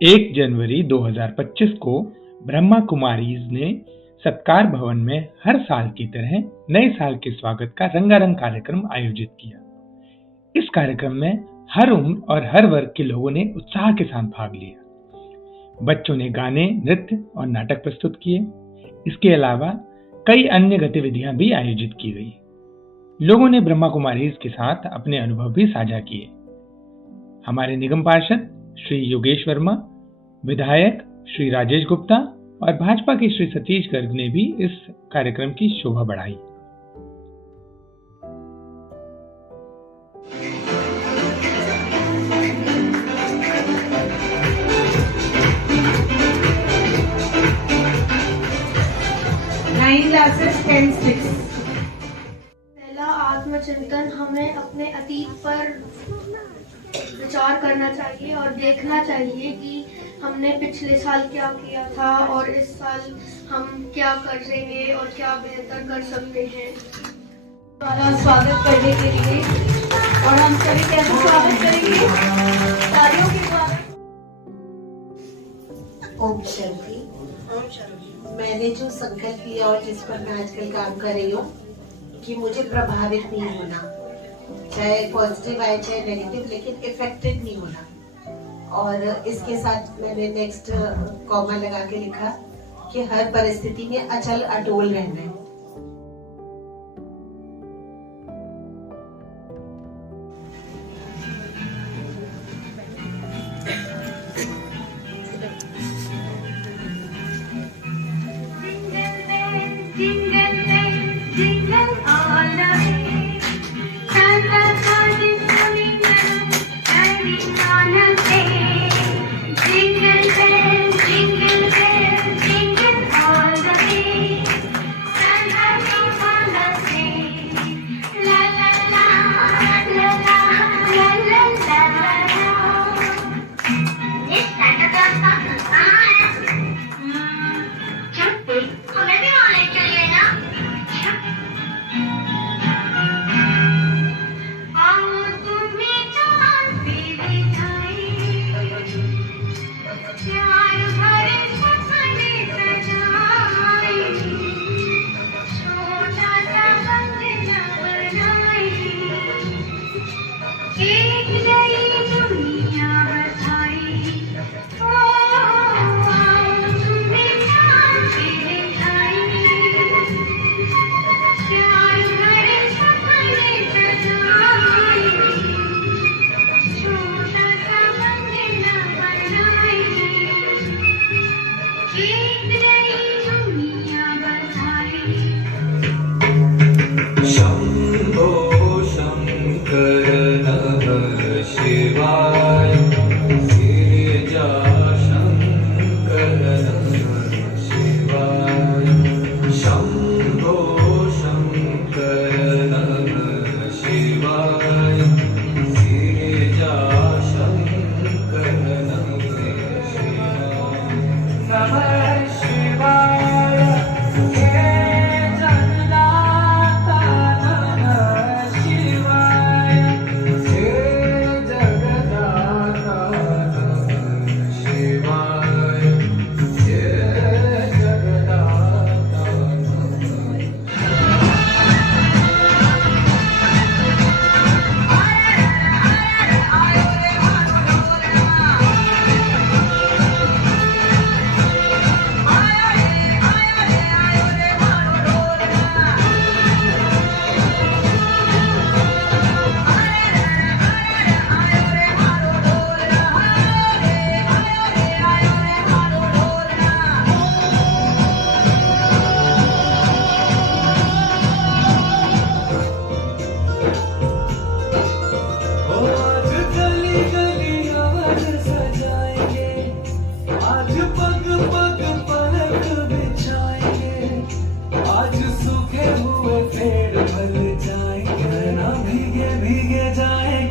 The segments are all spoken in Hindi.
1 जनवरी 2025 को ब्रह्मा कुमारीज ने सत्कार भवन में हर साल की तरह नए साल के स्वागत का रंगारंग कार्यक्रम आयोजित किया। इस कार्यक्रम में हर उम्र और हर वर्ग के लोगों ने उत्साह के साथ भाग लिया। बच्चों ने गाने, नृत्य और नाटक प्रस्तुत किए। इसके अलावा कई अन्य गतिविधियां भी आयोजित की गई। लोगों ने ब्रह्मा कुमारीज के साथ अपने अनुभव भी साझा किए। हमारे निगम पार्षद श्री योगेश वर्मा, विधायक श्री राजेश गुप्ता और भाजपा के श्री सतीश गर्ग ने भी इस कार्यक्रम की शोभा बढ़ाई। पहला आत्मचिंतन, हमें अपने अतीत पर विचार करना चाहिए और देखना चाहिए कि हमने पिछले साल क्या किया था और इस साल हम क्या करेंगे और क्या बेहतर कर सकते हैं। हमारा स्वागत करने के लिए, और हम सभी कैसे स्वागत करेंगे? तालियों के द्वारा। ओम शांति। मैंने जो संकल्प लिया और जिस पर मैं आजकल काम कर रही हूँ कि मुझे प्रभावित नहीं होना, चाहे पॉजिटिव आए चाहे नेगेटिव, लेकिन इफेक्टेड नहीं होना। और इसके साथ मैंने नेक्स्ट कॉमा लगा के लिखा कि हर परिस्थिति में अचल अटोल रहना है।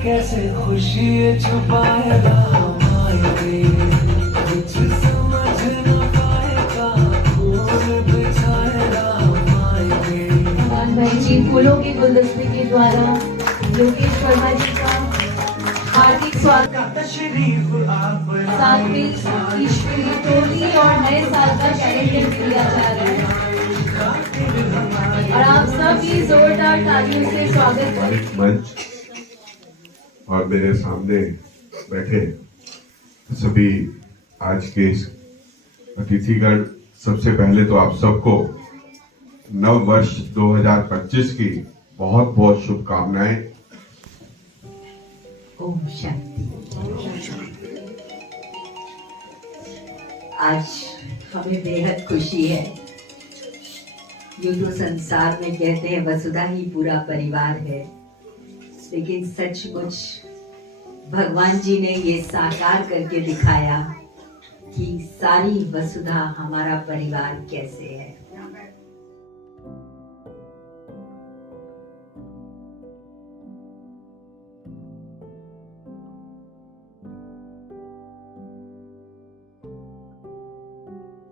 कैसे खुशी छुपाएगा हमारे, कुछ समझ न पाएगा, फूल बिछाएगा हमारे। भगवान भाई जी फूलों के गुलदस्ते के द्वारा योगेश वर्मा जी का हार्दिक स्वागत। तशरीफ आप साथ कपिल ईश्वरी टोली और नए साल का कैलेंडर दिया जा रहा है और आप सभी जोरदार तालियों से स्वागत करें। मंच और मेरे सामने बैठे सभी आज के इस अतिथिगण, सबसे पहले तो आप सबको नव वर्ष 2025 की बहुत बहुत शुभकामनाएं। ओम शांति। आज हमें बेहद खुशी है। यूं तो संसार में कहते हैं वसुधा ही पूरा परिवार है, लेकिन सचमुच भगवान जी ने ये साकार करके दिखाया कि सारी वसुधा हमारा परिवार कैसे है।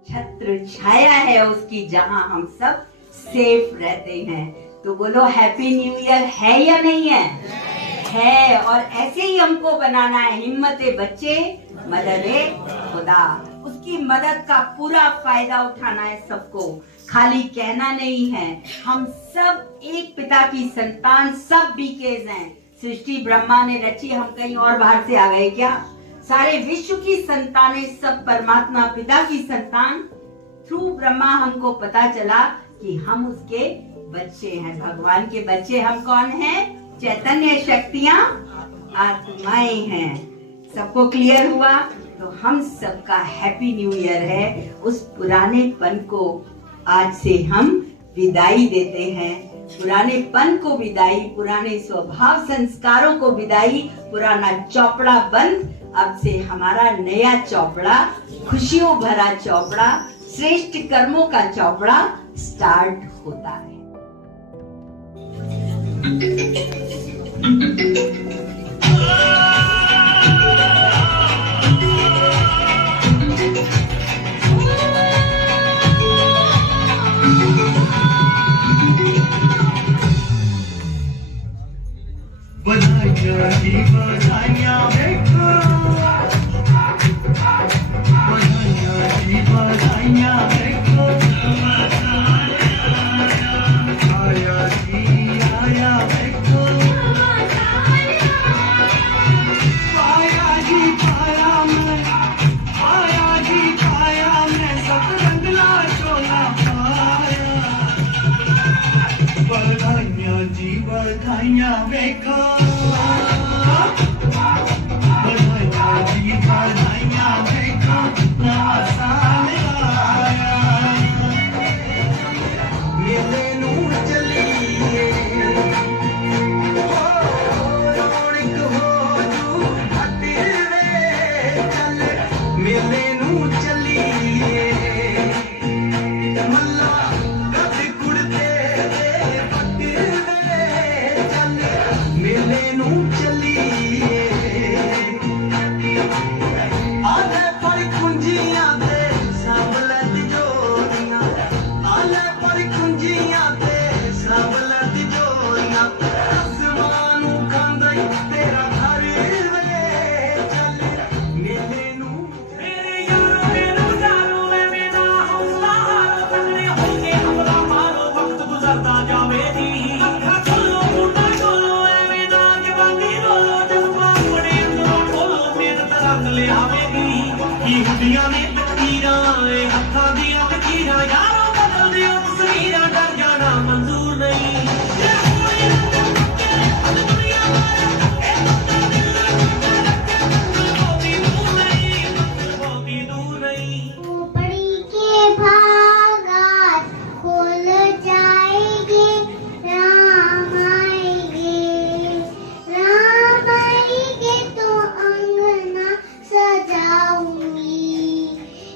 छत्र छाया है उसकी जहां हम सब सेफ रहते हैं। तो बोलो हैप्पी न्यू ईयर है या नहीं है? है। और ऐसे ही हमको बनाना है। हिम्मते बच्चे मददे खुदा, उसकी मदद का पूरा फायदा उठाना है सबको, खाली कहना नहीं है। हम सब एक पिता की संतान, सब बीकेज हैं। सृष्टि ब्रह्मा ने रची, हम कहीं और बाहर से आ गए क्या? सारे विश्व की संतानें सब परमात्मा पिता की संतान। थ्रू ब्रह्मा हमको पता चला कि हम उसके बच्चे हैं, भगवान के बच्चे। हम कौन हैं? चैतन्य शक्तियां, आत्माएं हैं। सबको क्लियर हुआ? तो हम सबका हैप्पी न्यू ईयर है। उस पुरानेपन को आज से हम विदाई देते हैं। पुरानेपन को विदाई, पुराने स्वभाव संस्कारों को विदाई। पुराना चौपड़ा बंद, अब से हमारा नया चौपड़ा, खुशियों भरा चौपड़ा, श्रेष्ठ कर्मों का चौपड़ा स्टार्ट होता है।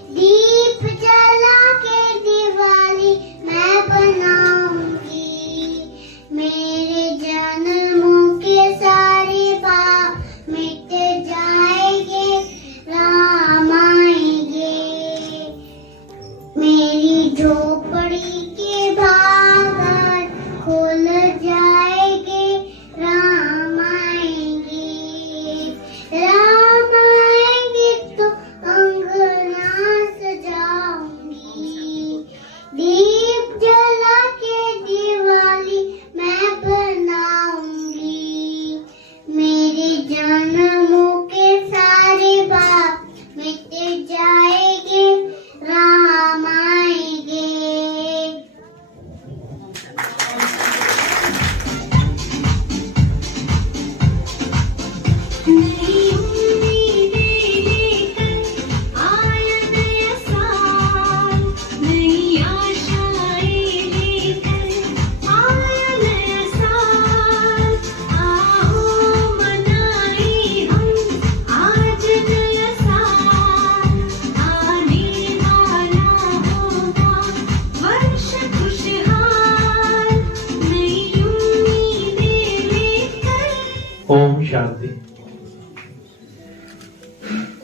दीप जला के दिव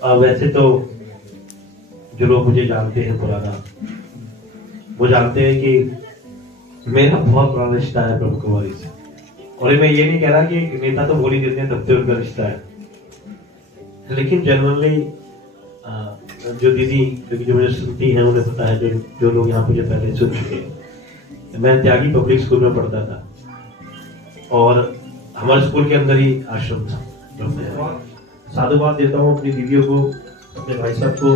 वैसे तो जो लोग मुझे जानते हैं पुराना, वो जानते हैं कि मेरा बहुत पुराना रिश्ता है ब्रह्म कुमारी से। और मैं ये नहीं कह रहा कि नेता तो बोल ही देते हैं तब से उनका रिश्ता है, लेकिन जनरली जो दीदी जो मुझे सुनती हैं उन्हें पता है, जो लोग यहाँ मुझे पहले सुन चुके हैं, मैं त्यागी पब्लिक स्कूल में पढ़ता था और हमारे स्कूल के अंदर ही आश्रम था। साधुवाद देता हूँ अपनी दीदियों को, अपने भाई साहब को,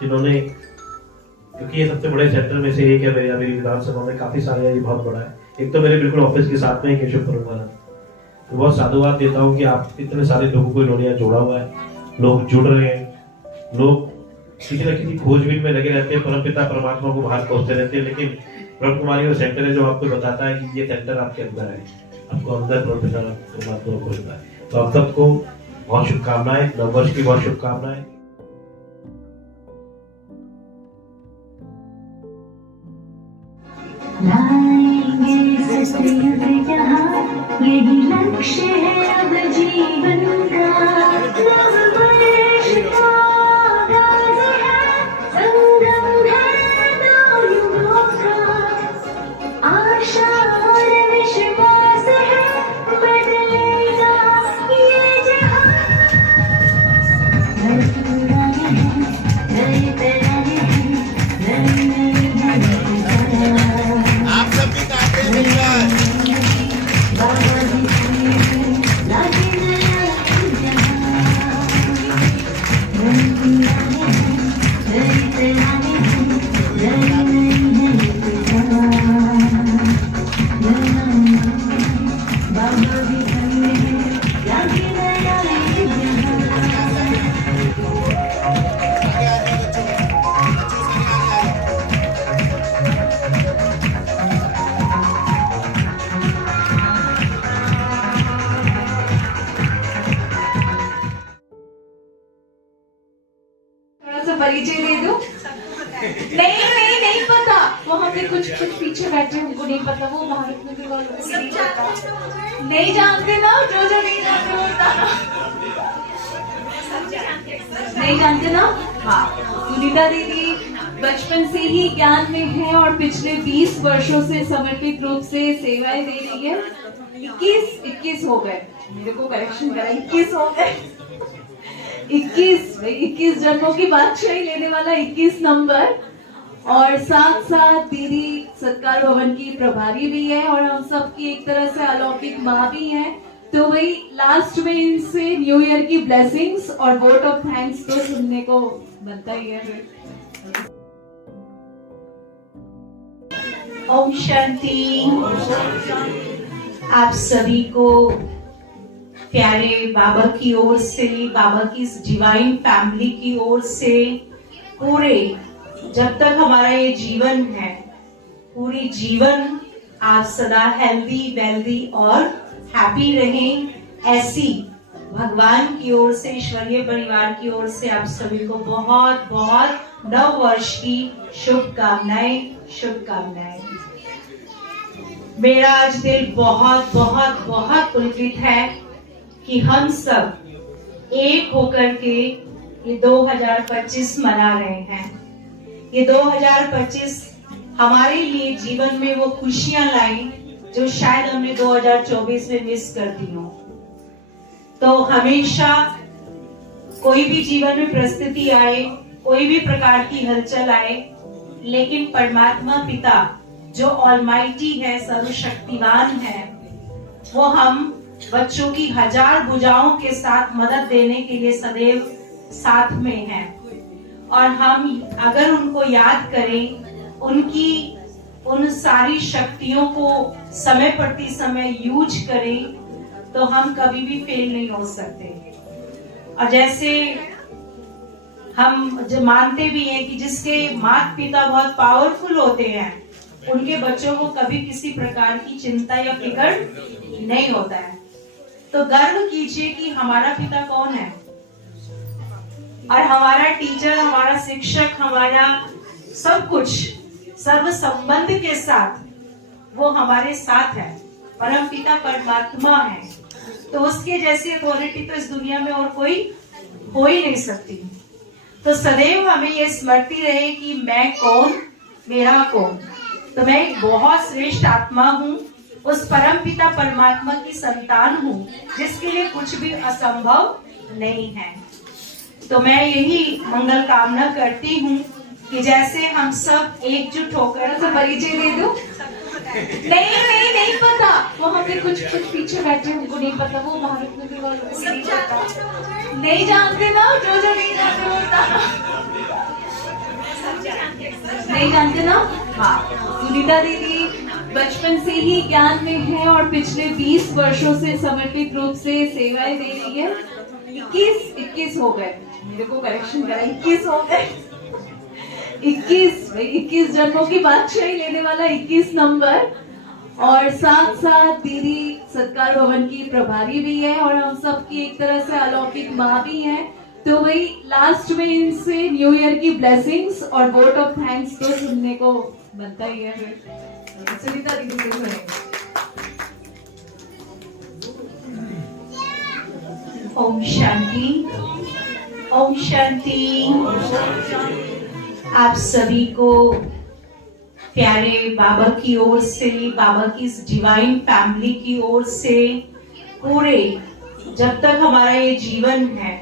जिन्होंने, क्योंकि ये सबसे बड़े सेंटर में से एक है मेरी विधानसभा में, काफी सारे हैं, ये बहुत बड़ा है। एक तो मेरे बिल्कुल ऑफिस के साथ में ही केशव परम्परा, तो बहुत साधुवाद देता हूँ कि आप इतने सारे लोगों को इन्होंने यहाँ जोड़ा हुआ है, लोग जुड़ रहे हैं, लोग किसी न किसी खोजबीन में लगे रहते हैं, परमपिता परमात्मा को बाहर पहुंचते रहते हैं। लेकिन ब्रह्म कुमारी वो सेंटर है जो आपको बताता है कि ये सेंटर आपके अंदर है, आपको अंदर परमपिता परमात्मा को खोजना है। तो आप सबको बहुत शुभकामनाएं, नववर्ष की बहुत शुभकामनाएं। यही लक्ष्य है अब जीवन का, नववर्ष का आगाज है, संगम है दो युगों का, आशा और विश्वास है, बदलेगा ये जहां। नए पुराने हैं, नए तराने हैं, नई नई आप सब भी गाते हैं। परिचय दे दो। नहीं पता, वहाँ पे कुछ पीछे बैठे उनको नहीं पता, वो भारत में भी वालों को नहीं पता, नहीं जानते ना, जो नहीं जानते वो बताना, नहीं जानते ना। हाँ, सुनीता दीदी बचपन से ही ज्ञान में है और पिछले 20 वर्षों से समर्पित रूप से सेवाएं दे रही है। 21 हो गए, मेरे को करेक्शन करा, 21 हो गए, 21 जन्मों की बादशाही लेने वाला 21 नंबर। और साथ साथ दीदी सत्कार भवन की प्रभारी भी है और हम सब की एक तरह से अलौकिक माँ भी है। तो वही लास्ट में इनसे न्यू ईयर की ब्लेसिंग्स और वोट ऑफ थैंक्स तो सुनने को बनता ही है। ओम शांति। आप सभी को प्यारे बाबा की ओर से, बाबा की इस डिवाइन फैमिली की ओर से, पूरे जब तक हमारा ये जीवन है, पूरी जीवन आप सदा हेल्दी वेल्दी और हैप्पी रहें, ऐसी भगवान की ओर से, ईश्वरीय परिवार की ओर से आप सभी को बहुत बहुत नव वर्ष की शुभकामनाएं। मेरा आज दिल बहुत बहुत बहुत पुलकित है कि हम सब एक होकर के ये 2025 मना रहे हैं। ये 2025 हमारे लिए जीवन में वो खुशियां लाई जो शायद हमने 2024 में मिस कर दी हो। तो हमेशा कोई भी जीवन में परिस्थिति आए, कोई भी प्रकार की हलचल आए, लेकिन परमात्मा पिता जो ऑलमाइटी है, सर्वशक्तिवान है, वो हम बच्चों की 1000 भुजाओं के साथ मदद देने के लिए सदैव साथ में है। और हम अगर उनको याद करें, उनकी उन सारी शक्तियों को समय प्रति समय यूज करें, तो हम कभी भी फेल नहीं हो सकते। और जैसे हम जो मानते भी हैं कि जिसके माता पिता बहुत पावरफुल होते हैं, उनके बच्चों को कभी किसी प्रकार की चिंता या फिक्र नहीं होता है। तो गर्व कीजिए कि हमारा पिता कौन है, और हमारा टीचर, हमारा शिक्षक, हमारा सब कुछ सर्व संबंध के साथ वो हमारे साथ है। परम पिता परमात्मा है, तो उसके जैसी क्वालिटी तो इस दुनिया में और कोई हो ही नहीं सकती। तो सदैव हमें ये स्मृति रहे कि मैं कौन, मेरा कौन। तो मैं एक बहुत श्रेष्ठ आत्मा हूँ, उस परम पिता परमात्मा की संतान हूँ जिसके लिए कुछ भी असंभव नहीं है। तो मैं यही मंगल कामना करती हूँ कि जैसे हम सब एकजुट होकर परिचय दे दो। नहीं पता, वो हमने कुछ पीछे बैठे उनको नहीं पता, वो भारत में भी वालों को नहीं पता, नहीं जानते ना, जो नहीं जानते होता नहीं जानते ना। हाँ, सुनीता दीदी बचपन से ही ज्ञान में है और पिछले 20 वर्षों से समर्पित रूप से सेवाएं दे रही है। 21 हो गए, मेरे को करेक्शन करा, 21 हो गए। 21 जन्मों की बादशाही लेने वाला 21 नंबर, और साथ साथ दीदी सत्कार भवन की प्रभारी भी है और हम सब की एक तरह से अलौकिक माँ भी है। तो वही लास्ट में इनसे न्यू ईयर की ब्लेसिंग्स और वोट ऑफ थैंक्स तो सुनने को बनता ही है। फिर सुनीता दीदी से सुनेंगे। ओम शांति, ओम शांति। आप सभी को प्यारे बाबा की ओर से, बाबा की इस डिवाइन फैमिली की ओर से, पूरे जब तक हमारा ये जीवन है,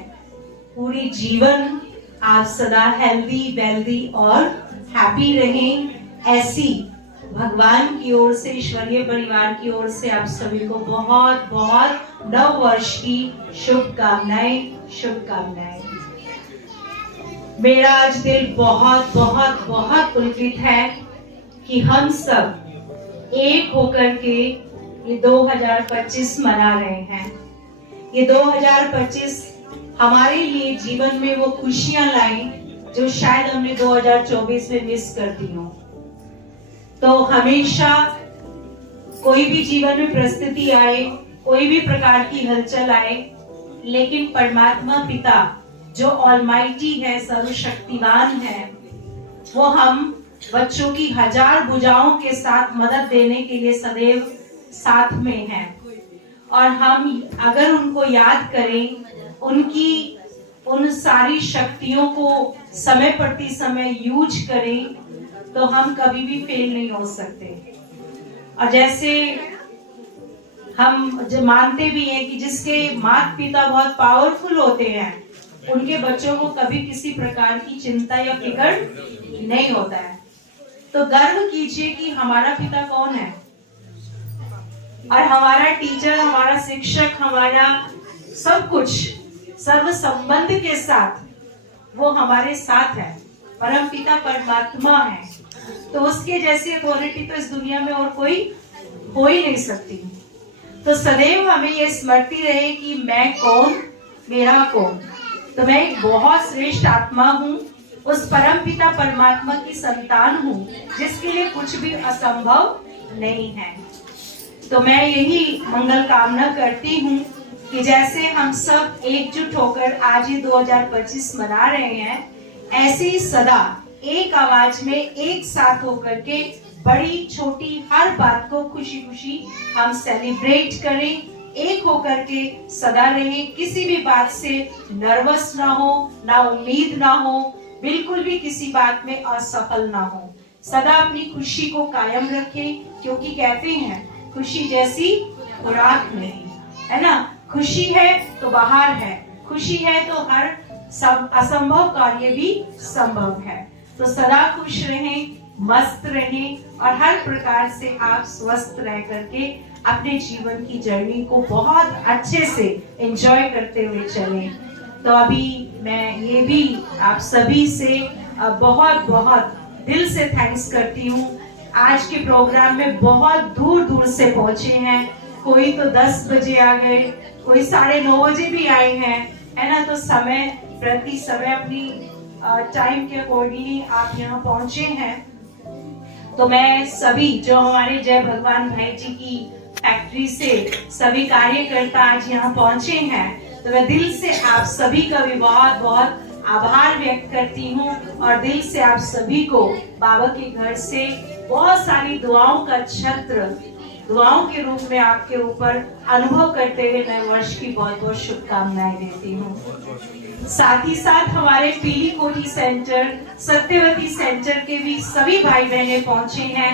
पूरी जीवन आप सदा हेल्दी, वेल्दी और हैप्पी रहें। ऐसी भगवान की ओर से, ईश्वरीय परिवार की ओर से आप सभी को बहुत बहुत नव वर्ष की शुभकामनाएं, शुभकामनाएं। मेरा आज दिल बहुत बहुत बहुत पुलकित है कि हम सब एक होकर के ये 2025 मना रहे हैं। ये 2025 हमारे लिए जीवन में वो खुशियां लाई जो शायद हमने 2024 में मिस कर दी हो। तो हमेशा कोई भी जीवन में परिस्थिति आए, कोई भी प्रकार की हलचल आए, लेकिन परमात्मा पिता जो ऑलमाइटी है, सर्वशक्तिवान है, वो हम बच्चों की हजार भुजाओं के साथ मदद देने के लिए सदैव साथ में है। और हम अगर उनको याद करें, उनकी उन सारी शक्तियों को समय प्रति समय यूज करें, तो हम कभी भी फेल नहीं हो सकते। और जैसे हम जो मानते भी हैं कि जिसके माता पिता बहुत पावरफुल होते हैं, उनके बच्चों को कभी किसी प्रकार की चिंता या फिक्र नहीं होता है। तो गर्व कीजिए कि हमारा पिता कौन है, और हमारा टीचर, हमारा शिक्षक, हमारा सब कुछ सर्व संबंध के साथ वो हमारे साथ है। परम पिता परमात्मा है, तो उसके जैसी अथॉरिटी तो इस दुनिया में और कोई हो ही नहीं सकती। तो सदैव हमें ये स्मृति रहे कि मैं कौन, मेरा कौन। तो मैं एक बहुत श्रेष्ठ आत्मा हूँ, उस परम पिता परमात्मा की संतान हूँ जिसके लिए कुछ भी असंभव नहीं है। तो मैं यही मंगल कामना करती हूँ कि जैसे हम सब एकजुट होकर आज ही 2025 मना रहे हैं, ऐसे ही सदा एक आवाज में एक साथ होकर के बड़ी छोटी हर बात को खुशी खुशी हम सेलिब्रेट करें, एक होकर के सदा रहे, किसी भी बात से नर्वस ना हो, ना उम्मीद ना हो, बिल्कुल भी किसी बात में असफल ना हो। सदा अपनी खुशी को कायम रखें, क्योंकि कहते हैं खुशी जैसी खुराक नहीं, है ना। खुशी है तो बाहर है, खुशी है तो हर सब असंभव कार्य भी संभव है। तो सदा खुश रहें, मस्त रहें और हर प्रकार से आप स्वस्थ रह करके अपने जीवन की जर्नी को बहुत अच्छे से एंजॉय करते हुए चलें। तो अभी मैं ये भी आप सभी से बहुत बहुत दिल से थैंक्स करती हूँ। आज के प्रोग्राम में बहुत दूर दूर से पहुंचे हैं, कोई तो 10 बजे आ गए, कोई 9:30 बजे भी आए हैं, है ना। तो समय प्रति समय अपनी टाइम के अकॉर्डिंगली आप यहाँ पहुंचे हैं। तो मैं सभी जो हमारे जय भगवान भाई जी की फैक्ट्री से सभी कार्यकर्ता आज यहाँ पहुंचे हैं, तो मैं दिल से आप सभी का भी बहुत बहुत आभार व्यक्त करती हूँ और दिल से आप सभी को बाबा के घर से बहुत सारी दुआओं का छत्र, दुआओं के रूप में आपके ऊपर अनुभव करते हुए नए वर्ष की बहुत बहुत शुभकामनाएं देती हूँ। साथ ही साथ हमारे पीली कोठी सेंटर, सत्यवती सेंटर के भी सभी भाई बहने पहुंचे हैं।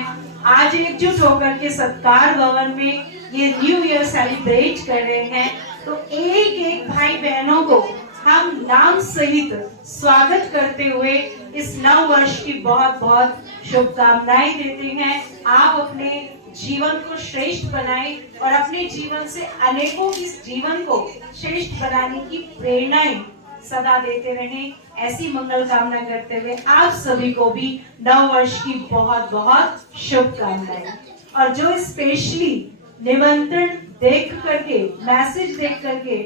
आज एकजुट होकर के सत्कार भवन में ये न्यू ईयर सेलिब्रेट कर रहे हैं। तो एक एक भाई बहनों को हम नाम सहित स्वागत करते हुए इस नव वर्ष की बहुत बहुत शुभकामनाएं देते हैं। आप अपने जीवन को श्रेष्ठ बनाएं और अपने जीवन से अनेकों की जीवन को श्रेष्ठ बनाने की प्रेरणाएं सदा देते रहें। ऐसी मंगल कामना करते हुए आप सभी को भी नव वर्ष की बहुत बहुत शुभकामनाएं। और जो स्पेशली निमंत्रण देख करके, मैसेज देख करके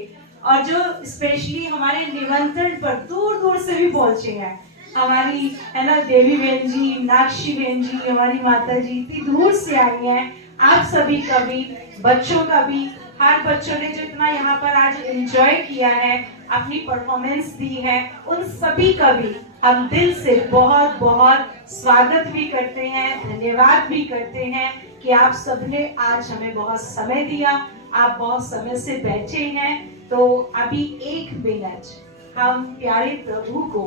और जो स्पेशली हमारे निमंत्रण पर दूर दूर से भी पहुंचे हैं, हमारी है ना देवी बहन जी, नाक्षी बहन जी, हमारी माता जी इतनी दूर से आई हैं। आप सभी का भी, बच्चों का भी, हर बच्चों ने जितना यहाँ पर आज एंजॉय किया है, अपनी परफॉर्मेंस दी है, उन सभी का भी हम दिल से बहुत बहुत स्वागत भी करते हैं, धन्यवाद भी करते हैं कि आप सबने आज हमें बहुत समय दिया, आप बहुत समय से बैठे हैं। तो अभी 1 मिनट हम प्यारे प्रभु को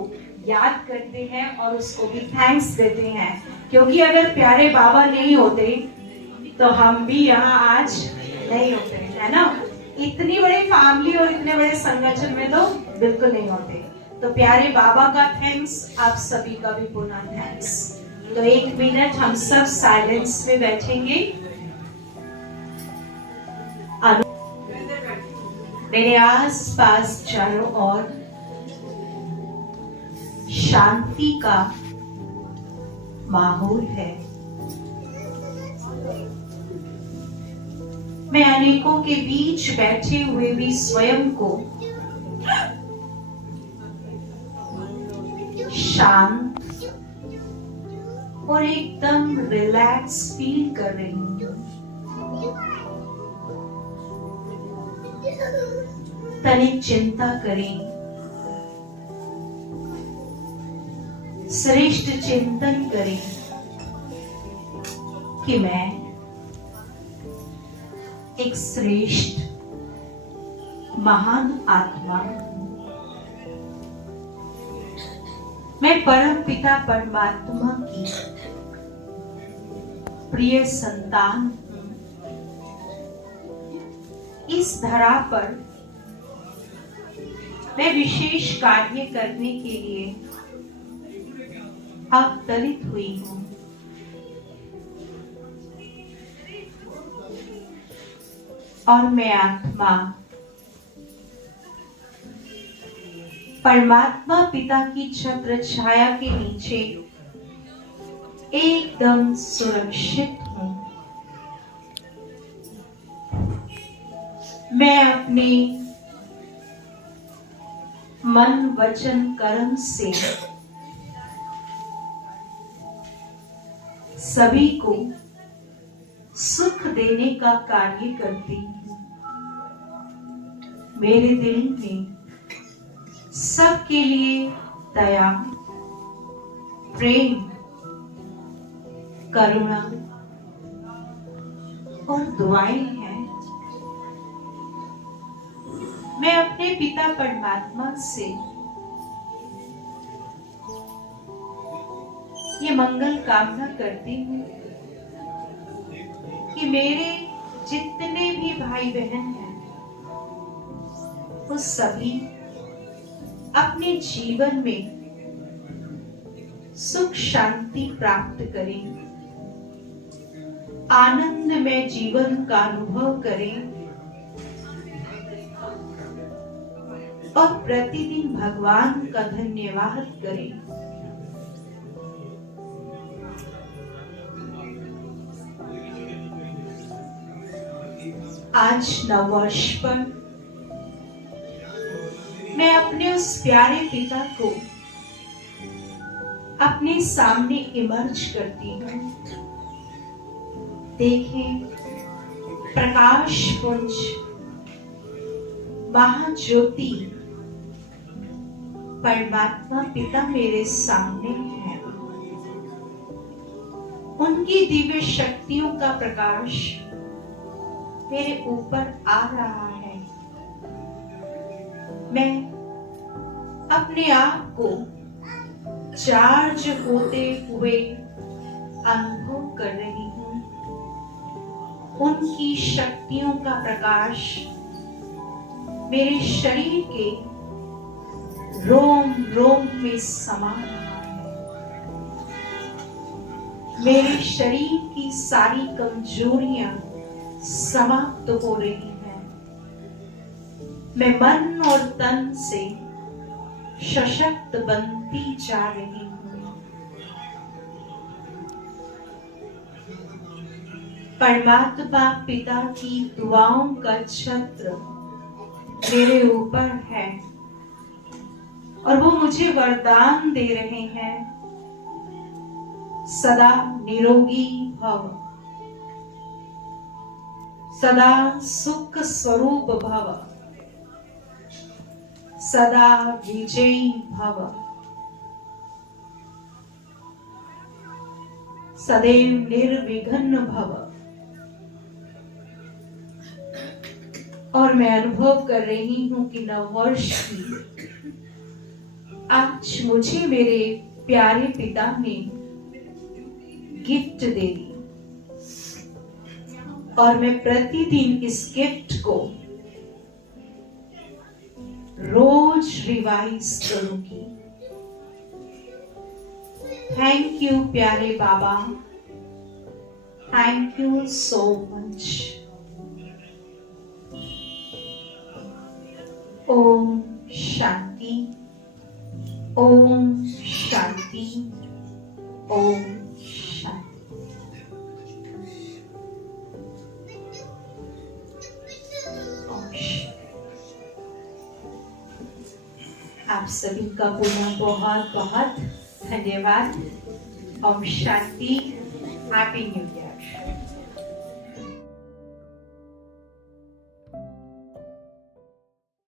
याद करते हैं और उसको भी थैंक्स देते हैं, क्योंकि अगर प्यारे बाबा नहीं होते तो हम भी यहाँ आज नहीं होते, है ना। इतनी बड़ी फैमिली और इतने बड़े संगठन में तो बिल्कुल नहीं होते। तो प्यारे बाबा का थैंक्स, आप सभी का भी पुनः थैंक्स। तो 1 मिनट हम सब साइलेंस में बैठेंगे। मेरे आस पास चारों ओर शांति का माहौल है। मैं अनेकों के बीच बैठे हुए भी स्वयं को शांत और एकदम रिलैक्स फील कर रही हूँ। तनिक चिंता करें, श्रेष्ठ चिंतन करें कि मैं एक श्रेष्ठ महान आत्मा हूं। मैं परम पिता परमात्मा की प्रिय संतान हूं। इस धरा पर मैं विशेष कार्य करने के लिए अवतरित हुई हूं। और मैं आत्मा परमात्मा पिता की छत्र छाया के नीचे एकदम सुरक्षित हूं। मैं अपने मन वचन कर्म से सभी को सुख देने का कार्य करती हूँ। मेरे दिल में सबके लिए दया, प्रेम, करुणा और दुआएं हैं। मैं अपने पिता परमात्मा से ये मंगल कामना करती हूँ कि मेरे जितने भी भाई बहन हैं वो सभी अपने जीवन में सुख शांति प्राप्त करें, आनंदमय जीवन का अनुभव करें और प्रतिदिन भगवान का धन्यवाद करें। आज नववर्ष पर मैं अपने उस प्यारे पिता को अपने सामने इमर्ज करती हूँ। देखें, प्रकाश पुंज महाज्योति परमात्मा पिता मेरे सामने है। उनकी दिव्य शक्तियों का प्रकाश मेरे ऊपर आ रहा है। मैं अपने आप को चार्ज होते हुए अनुभव कर रही हूँ। उनकी शक्तियों का प्रकाश मेरे शरीर के रोम रोम में समा रहा है। मेरे शरीर की सारी कमजोरियां समाप्त हो रही हैं। मैं मन और तन से सशक्त बनती जा रही हूँ। परमात्मा पिता की दुआओं का छत्र मेरे ऊपर है और वो मुझे वरदान दे रहे हैं, सदा निरोगी भव, सदा सुख स्वरूप भव, सदा विजयी भव, सदैव निर्विघ्न भव। और मैं अनुभव कर रही हूं कि नववर्ष की आज मुझे मेरे प्यारे पिता ने गिफ्ट दे दी और मैं प्रतिदिन इस गिफ्ट को रोज रिवाइज करूंगी। थैंक यू प्यारे बाबा, thank you so much. Om Shanti, Om Shanti, Om Shanti. Om Shanti. आप सभी का पुनः बहुत बहुत धन्यवाद। Om Shanti. Happy new year.